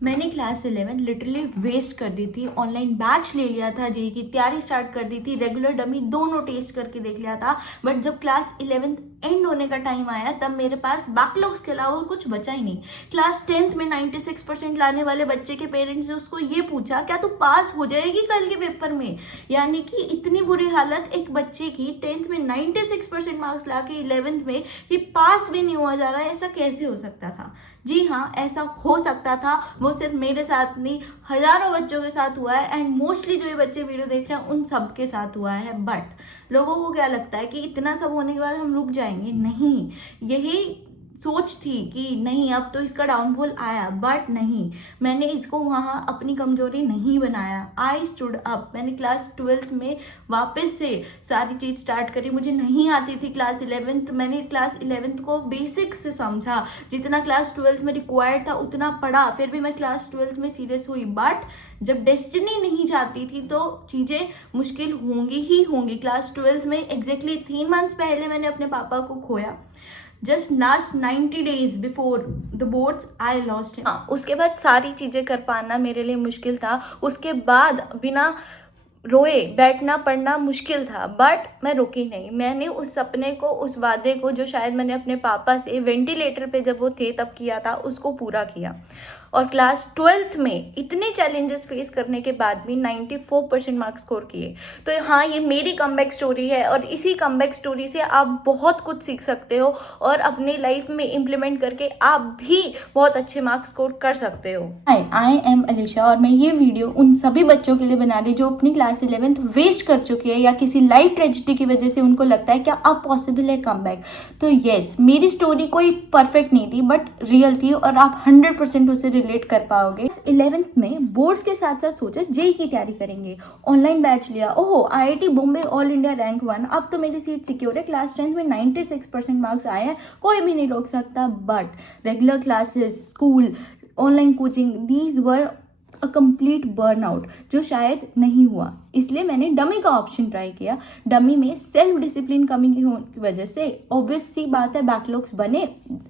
मैंने class 11 literally waste कर दी थी। ऑनलाइन बैच ले लिया था, जेई की तैयारी स्टार्ट कर दी थी, रेगुलर डमी दोनों टेस्ट करके देख लिया था। बट जब क्लास 11th एंड होने का टाइम आया तब मेरे पास बैकलॉग्स के अलावा और कुछ बचा ही नहीं। क्लास 10th में 96% लाने वाले बच्चे के पेरेंट्स ने उसको ये पूछा, क्या तू पास हो जाएगी कल के पेपर में? यानी कि इतनी बुरी हालत एक बच्चे की 10th में 96% मार्क्स ला के 11th में कि पास भी नहीं हुआ जा रहा है। ऐसा कैसे हो सकता था? जी हाँ, ऐसा हो सकता था। वो सिर्फ मेरे साथ नहीं, हजारों बच्चों के साथ हुआ है। एंड मोस्टली जो ये बच्चे वीडियो देख रहे हैं उन सब के साथ हुआ है। बट लोगों को क्या लगता है कि इतना सब होने के बाद हम रुक जाएंगे? नहीं, यही सोच थी कि नहीं अब तो इसका डाउनफॉल आया, बट नहीं, मैंने इसको वहाँ अपनी कमजोरी नहीं बनाया। I stood up. मैंने क्लास 12th में वापस से सारी चीज़ स्टार्ट करी। मुझे नहीं आती थी क्लास 11th, मैंने क्लास 11th को बेसिक से समझा, जितना क्लास 12th में रिक्वायर्ड था उतना पढ़ा, फिर भी मैं क्लास 12th में सीरियस हुई। बट जब डेस्टिनी नहीं चाहती थी तो चीज़ें मुश्किल होंगी ही होंगी। क्लास 12th में एग्जैक्टली 3 मंथ्स पहले मैंने अपने पापा को खोया। Just last 90 days before the boards I lost him. उसके बाद सारी चीज़ें कर पाना मेरे लिए मुश्किल था। उसके बाद बिना रोए बैठना पढ़ना मुश्किल था। बट मैं रुकी नहीं। मैंने उस सपने को, उस वादे को जो शायद मैंने अपने पापा से वेंटिलेटर पे जब वो थे तब किया था, उसको पूरा किया। और क्लास 12th में इतने चैलेंजेस फेस करने के बाद भी 94% मार्क्स स्कोर किए। तो हाँ, ये मेरी कमबैक स्टोरी है और इसी कमबैक स्टोरी से आप बहुत कुछ सीख सकते हो और अपनी लाइफ में इम्प्लीमेंट करके आप भी बहुत अच्छे मार्क्स स्कोर कर सकते हो। हाय, आई एम अलीशा और मैं ये वीडियो उन सभी बच्चों के लिए बना रही जो अपनी क्लास 11th वेस्ट कर चुकी है या किसी लाइफ ट्रेजेडी की वजह से उनको लगता है क्या अब पॉसिबल है कमबैक। तो यस, मेरी स्टोरी कोई परफेक्ट नहीं थी बट रियल थी और आप 100% उसे रिलेट कर पाओगे। 11th में बोर्ड्स के साथ साथ सोचा जेई की तैयारी करेंगे। ऑनलाइन बैच लिया। ओहो, IIT Bombay all India rank 1। अब तो मेरी सीट सिक्योर है। क्लास 10th में 96% मार्क्स आए हैं, कोई भी नहीं रोक सकता। But regular classes, school, online coaching, these were a complete burnout जो शायद नहीं हुआ। इसलिए मैंने डमी का ऑप्शन ट्राई किया। डमी में सेल्फ डिसिप्लिन कमी की वजह से ऑब्वियस सी बात है बैकलॉग्स बने,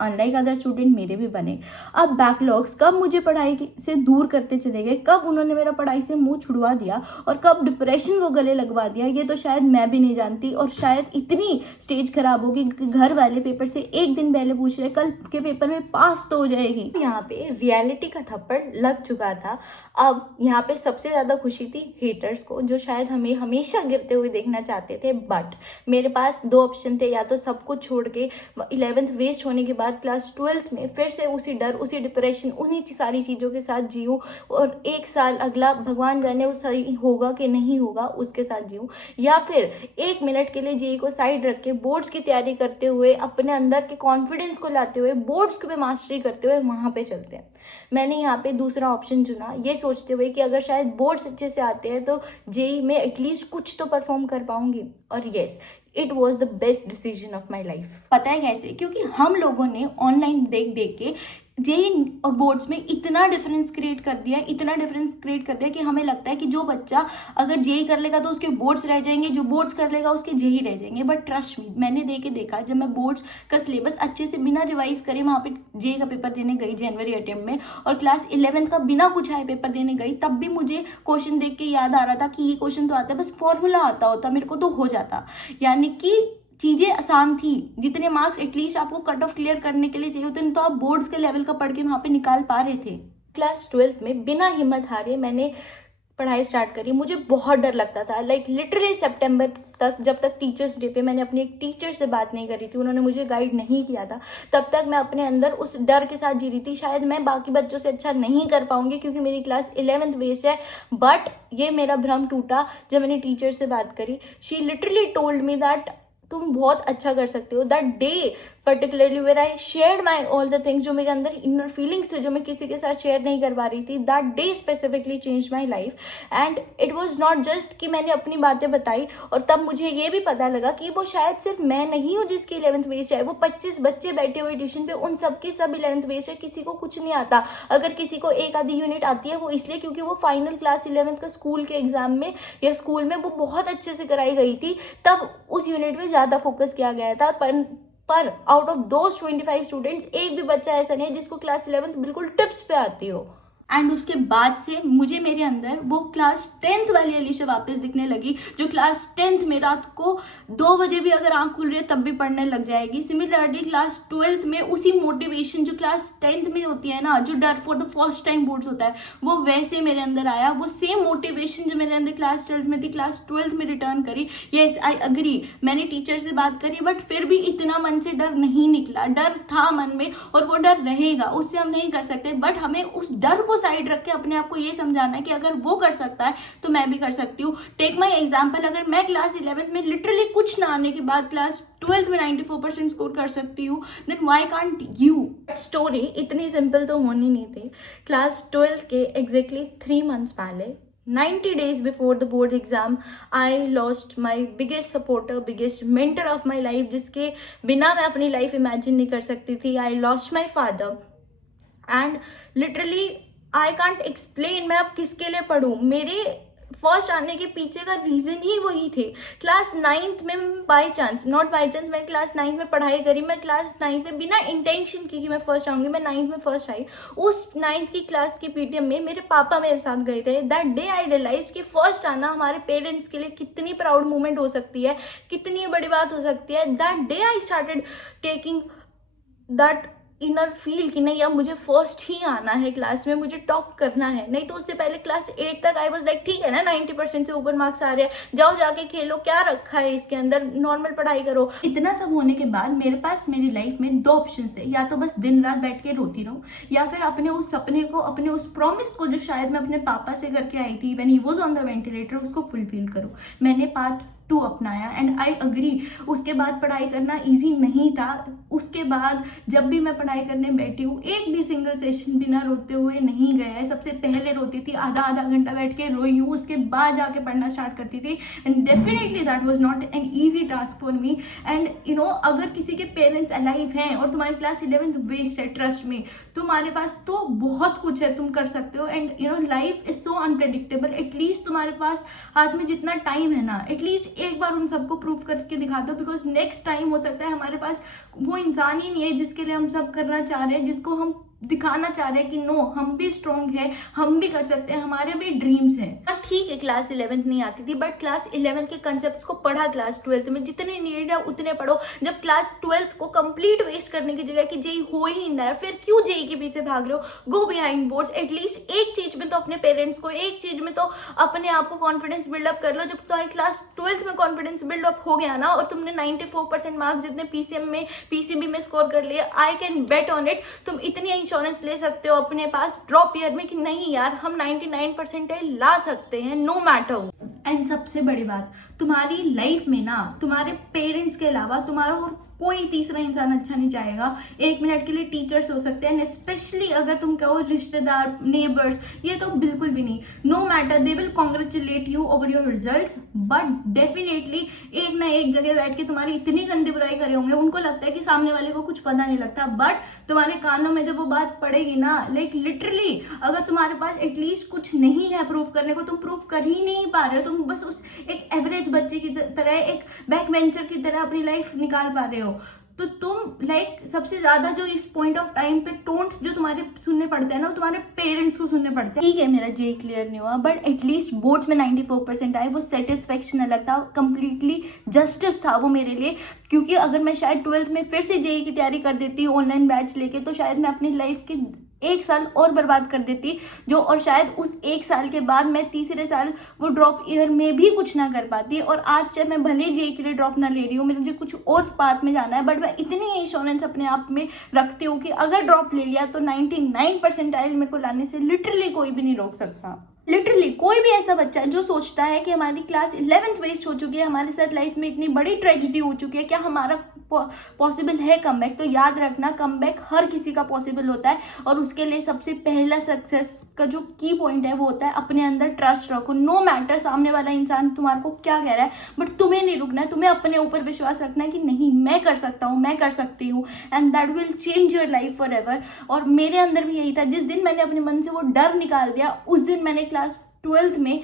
अनलाइक अदर स्टूडेंट मेरे भी बने। अब बैकलॉग्स कब मुझे पढ़ाई से दूर करते चले गए, कब उन्होंने मेरा पढ़ाई से मुंह छुड़वा दिया और कब डिप्रेशन को गले लगवा दिया, ये तो शायद मैं भी नहीं जानती। और शायद इतनी स्टेज खराब होगी कि घर वाले पेपर से एक दिन पहले पूछ रहे कल के पेपर में पास तो हो जाएगी। यहाँ पे रियलिटी का थप्पड़ लग चुका था। अब यहाँ पे सबसे ज्यादा खुशी थी हेटर्स को, जो शायद हमें हमेशा गिरते हुए देखना चाहते थे। बट मेरे पास 2 ऑप्शन थे, या तो सब कुछ छोड़ के 11th वेस्ट होने के बाद क्लास 12th में फिर से उसी डर, उसी डिप्रेशन, उन्हीं सारी चीज़ों के साथ जीऊँ और 1 साल अगला भगवान जाने वो सही होगा कि नहीं होगा उसके साथ जीऊँ, या फिर 1 मिनट के लिए जेई को साइड रख के बोर्ड्स की तैयारी करते हुए, अपने अंदर के कॉन्फिडेंस को लाते हुए, बोर्ड्स पे मास्टरी करते हुए वहाँ पे चलते हैं। मैंने यहाँ पे दूसरा ऑप्शन चुना, ये सोचते हुए कि अगर शायद बोर्ड्स अच्छे से आते हैं तो जेई में एटलीस्ट कुछ तो परफॉर्म कर पाऊंगी। और yes, it was the best decision of my life. पता है कैसे? क्योंकि हम लोगों ने ऑनलाइन देख देख के जेई और बोर्ड्स में इतना डिफरेंस क्रिएट कर दिया, इतना डिफरेंस क्रिएट कर दिया कि हमें लगता है कि जो बच्चा अगर जेई कर लेगा तो उसके बोर्ड्स रह जाएंगे, जो बोर्ड्स कर लेगा उसके जेई रह जाएंगे। बट ट्रस्ट मी, मैंने देखा जब मैं बोर्ड्स का सिलेबस अच्छे से बिना रिवाइज करे वहाँ पे जेई का पेपर देने गई जनवरी अटेम्प्ट में, और क्लास 11 का बिना कुछ आए पेपर देने गई, तब भी मुझे क्वेश्चन देख के याद आ रहा था कि ये क्वेश्चन तो आता है, बस फॉर्मूला आता होता मेरे को तो हो जाता। यानी कि चीज़ें आसान थी। जितने मार्क्स एटलीस्ट आपको कट ऑफ क्लियर करने के लिए चाहिए होते हैं तो आप बोर्ड्स के लेवल का पढ़ के वहाँ पे निकाल पा रहे थे। क्लास 12th में बिना हिम्मत हारे मैंने पढ़ाई स्टार्ट करी। मुझे बहुत डर लगता था, लाइक लिटरली सितंबर तक, जब तक टीचर्स डे पे मैंने अपनी एक टीचर से बात नहीं करी थी, उन्होंने मुझे गाइड नहीं किया था, तब तक मैं अपने अंदर उस डर के साथ जी रही थी शायद मैं बाकी बच्चों से अच्छा नहीं कर पाऊंगी क्योंकि मेरी क्लास 11th वेस्ट है। बट ये मेरा भ्रम टूटा जब मैंने टीचर से बात करी। She literally told me that तुम बहुत अच्छा कर सकते हो। That day particularly where I shared my all the things, जो मेरे अंदर इनर फीलिंग्स थे जो मैं किसी के साथ शेयर नहीं कर पा रही थी, that day specifically change my life. And it was not just कि मैंने अपनी बातें बताई और तब मुझे ये भी पता लगा कि वो शायद सिर्फ मैं नहीं हूँ जिसकी 11th वेस्ट है, वो 25 बच्चे बैठे हुए ट्यूशन पे, उन सबकी सब 11th वेस्ट है, किसी को कुछ नहीं आता। अगर किसी को एक आधी यूनिट आती है वो इसलिए क्योंकि वो फाइनल क्लास 11th का स्कूल के एग्जाम में या स्कूल में वो बहुत अच्छे से कराई गई थी, तब उस यूनिट में ज्यादा फोकस किया गया था। पर आउट ऑफ दोज 25 स्टूडेंट्स एक भी बच्चा ऐसा नहीं है जिसको क्लास 11th बिल्कुल टिप्स पे आती हो। एंड उसके बाद से मुझे मेरे अंदर वो क्लास 10th वाली अलीशा वापस दिखने लगी, जो क्लास 10th में रात को 2 बजे भी अगर आंख खुल रही है तब भी पढ़ने लग जाएगी। सिमिलरली क्लास 12th में उसी मोटिवेशन जो क्लास 10th में होती है ना, जो डर for the first time boards होता है, वो वैसे मेरे अंदर आया। वो सेम मोटिवेशन जो मेरे अंदर क्लास 12th में थी, क्लास 12th में रिटर्न करी। येस, आई अग्री, मैंने टीचर से बात करी, बट फिर भी इतना मन से डर नहीं निकला। डर था मन में और वो डर रहेगा, उससे हम नहीं कर सकते, बट हमें उस डर को साइड रख के अपने आप को ये समझाना है कि अगर वो कर सकता है तो मैं भी कर सकती हूँ। टेक माई एग्जाम्पल, अगर मैं क्लास 11th में लिटरली कुछ ना आने के बाद क्लास 12th में 94% स्कोर कर सकती हूँ, then why can't you. Story इतनी सिंपल तो होनी नहीं थी। क्लास 12th के एग्जैक्टली 3 months पहले, 90 days before the board exam, I lost my biggest supporter, biggest mentor of my life, जिसके बिना मैं अपनी लाइफ इमेजिन नहीं कर सकती थी। I lost my father and literally I can't explain मैं अब किसके लिए पढ़ूँ। मेरे फर्स्ट आने के पीछे का रीज़न ही वही थे। क्लास 9th में by chance, not by chance, मैं क्लास 9th में पढ़ाई करी। मैं क्लास 9th में बिना इंटेंशन की कि मैं फर्स्ट आऊँगी, मैं 9th में फर्स्ट आई। उस 9th की क्लास की पीटीएम में मेरे पापा मेरे साथ गए थे। दैट डे आई रियलाइज कि फर्स्ट आना हमारे पेरेंट्स के लिए कितनी प्राउड मोमेंट हो सकती है, कितनी बड़ी बात हो सकती है। That day I started taking that inner feel कि नहीं, अब मुझे फर्स्ट ही आना है क्लास में, मुझे टॉप करना है। नहीं तो उससे पहले क्लास 8 तक आई वाज लाइक ठीक है ना, 90% से ऊपर मार्क्स आ रहे हैं, जाओ जाके खेलो, क्या रखा है इसके अंदर, नॉर्मल पढ़ाई करो। इतना सब होने के बाद मेरे पास मेरी लाइफ में 2 ऑप्शंस थे, या तो बस दिन रात बैठ के रोती रहूं, या फिर अपने उस सपने को, अपने उस प्रॉमिस को जो शायद मैं अपने पापा से करके आई थी when he was on the ventilator, उसको फुलफिल करूं। मैंने पार्ट 2 अपनाया एंड आई अग्री। उसके बाद पढ़ाई करना ईजी नहीं था। उसके बाद जब भी मैं पढ़ाई करने बैठी हूँ, एक भी सिंगल सेशन बिना रोते हुए नहीं गया है। सबसे पहले रोती थी, आधा घंटा बैठ के रोई हूँ, उसके बाद जाके पढ़ना स्टार्ट करती थी। And definitely that was not an easy task for me. And you know, अगर किसी के पेरेंट्स अलाइव हैं और तुम्हारी क्लास 11th वेस्ट है, ट्रस्ट में, तुम्हारे पास तो बहुत कुछ है, तुम कर सकते हो। And you know, life is so unpredictable. At least तुम्हारे पास हाथ में जितना टाइम है ना, एटलीस्ट एक बार उन सबको प्रूव करके दिखा दो, बिकॉज नेक्स्ट टाइम हो सकता है हमारे पास वो इंसान ही नहीं है जिसके लिए हम सब करना चाह रहे हैं, जिसको हम दिखाना चाह रहे हैं कि नो, हम भी स्ट्रॉन्ग है, हम भी कर सकते हैं, हमारे भी ड्रीम्स हैं। ठीक है, क्लास 11th नहीं आती थी, बट क्लास 11th के कंसेप्ट्स को पढ़ा क्लास 12th में। जितने नीड है उतने पढ़ो। जब क्लास 12th को कंप्लीट वेस्ट करने की जगह कि जेई हो ही नहीं रहा है, फिर क्यों जेई के पीछे भाग रहे हो? Go behind boards. एटलीस्ट एक चीज में तो अपने पेरेंट्स को, एक चीज में तो अपने आप को कॉन्फिडेंस बिल्डअप कर लो। जब तुम्हारी क्लास 12th में कॉन्फिडेंस बिल्डअप हो गया ना, और तुमने 94% मार्क्स जितने पीसीएम में, पीसीबी में स्कोर कर लिए, I can bet on it, तुम इतनी इंश्योरेंस ले सकते हो अपने पास ड्रॉप ईयर में कि नहीं यार, हम 99% ला सकते हैं, नो मैटर। एंड सबसे बड़ी बात, तुम्हारी लाइफ में ना, तुम्हारे पेरेंट्स के अलावा तुम्हारा और कोई तीसरा इंसान अच्छा नहीं चाहेगा। 1 मिनट के लिए टीचर्स हो सकते हैं, स्पेशली अगर तुम कहो रिश्तेदार, नेबर्स, ये तो बिल्कुल भी नहीं। No matter, they will congratulate you over your results, but definitely एक ना एक जगह बैठ के तुम्हारी इतनी गंदी बुराई करे होंगे, उनको लगता है कि सामने वाले को कुछ पता नहीं लगता, बट तुम्हारे कानों में जब वो बात पड़ेगी ना, लाइक लिटरली, अगर तुम्हारे पास एटलीस्ट कुछ नहीं है प्रूफ करने को, तुम प्रूफ कर ही नहीं पा रहे हो, तुम बस उस एक एवरेज बच्चे की तरह, एक बैक बेंचर की तरह अपनी लाइफ निकाल पा रहे हो, तो तुम लाइक सबसे ज्यादा जो इस पॉइंट ऑफ टाइम पे टोन्स जो तुम्हारे सुनने पड़ते हैं ना, वो तुम्हारे पेरेंट्स को सुनने पड़ते हैं। ठीक है, मेरा जे क्लियर नहीं हुआ, बट एटलीस्ट बोर्ड्स में 94% आए, वो सेटिस्फेक्शन अलग था, कंप्लीटली जस्टिस था वो मेरे लिए। क्योंकि अगर मैं शायद 12th में फिर से जेई की तैयारी कर देती ऑनलाइन बैच लेके, तो शायद मैं अपनी लाइफ के 1 साल और बर्बाद कर देती, जो, और शायद उस 1 साल के बाद मैं तीसरे साल वो ड्रॉप ईयर में भी कुछ ना कर पाती। और आज चाहे मैं भले जेई के लिए ड्रॉप ना ले रही हूँ, मुझे कुछ और पाथ में जाना है, बट मैं इतनी इंश्योरेंस अपने आप में रखती हूँ कि अगर ड्रॉप ले लिया तो 99% मेरे को लाने से लिटरली कोई भी नहीं रोक सकता। लिटरली कोई भी ऐसा बच्चा जो सोचता है कि हमारी क्लास 11th वेस्ट हो चुकी है, हमारे साथ लाइफ में इतनी बड़ी ट्रेजेडी हो चुकी है, क्या हमारा पॉसिबल है कमबैक? तो याद रखना, कमबैक हर किसी का पॉसिबल होता है, और उसके लिए सबसे पहला सक्सेस का जो की पॉइंट है वो होता है अपने अंदर ट्रस्ट रखो। नो मैटर सामने वाला इंसान तुम्हारे को क्या कह रहा है, बट तुम्हें नहीं रुकना है, तुम्हें अपने ऊपर विश्वास रखना है कि नहीं, मैं कर सकता हूँ, मैं कर सकती हूँ, and that will change your life for ever. और मेरे अंदर भी यही था। जिस दिन मैंने अपने मन से वो डर निकाल दिया, उस दिन मैंने क्लास 12th में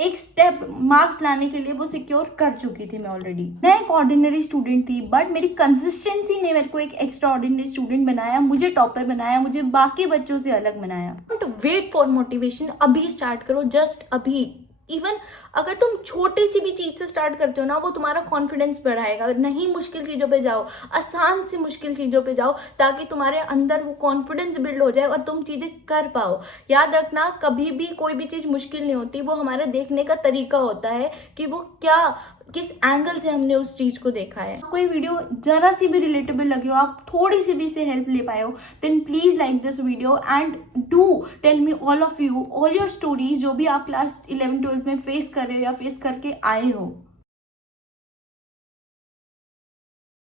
एक स्टेप मार्क्स लाने के लिए वो सिक्योर कर चुकी थी मैं ऑलरेडी। मैं एक ऑर्डिनरी स्टूडेंट थी, बट मेरी कंसिस्टेंसी ने मेरे को एक एक्स्ट्रा ऑर्डिनरी स्टूडेंट बनाया, मुझे टॉपर बनाया, मुझे बाकी बच्चों से अलग बनाया। डोंट वेट फॉर मोटिवेशन, अभी स्टार्ट करो, जस्ट अभी। इवन अगर तुम छोटी सी भी चीज से स्टार्ट करते हो ना, वो तुम्हारा कॉन्फिडेंस बढ़ाएगा। नहीं मुश्किल चीजों पे जाओ, आसान से मुश्किल चीजों पे जाओ, ताकि तुम्हारे अंदर वो कॉन्फिडेंस बिल्ड हो जाए और तुम चीजें कर पाओ। याद रखना, कभी भी कोई भी चीज मुश्किल नहीं होती, वो हमारे देखने का तरीका होता है कि वो किस एंगल से हमने उस चीज को देखा है। कोई वीडियो जरा सी भी रिलेटेबल लगी हो, आप थोड़ी सी भी से हेल्प ले पाए हो, then please like this video and do tell me all of you all your stories, जो भी आप क्लास 11-12 में फेस कर रहे हो या फेस करके आए हो।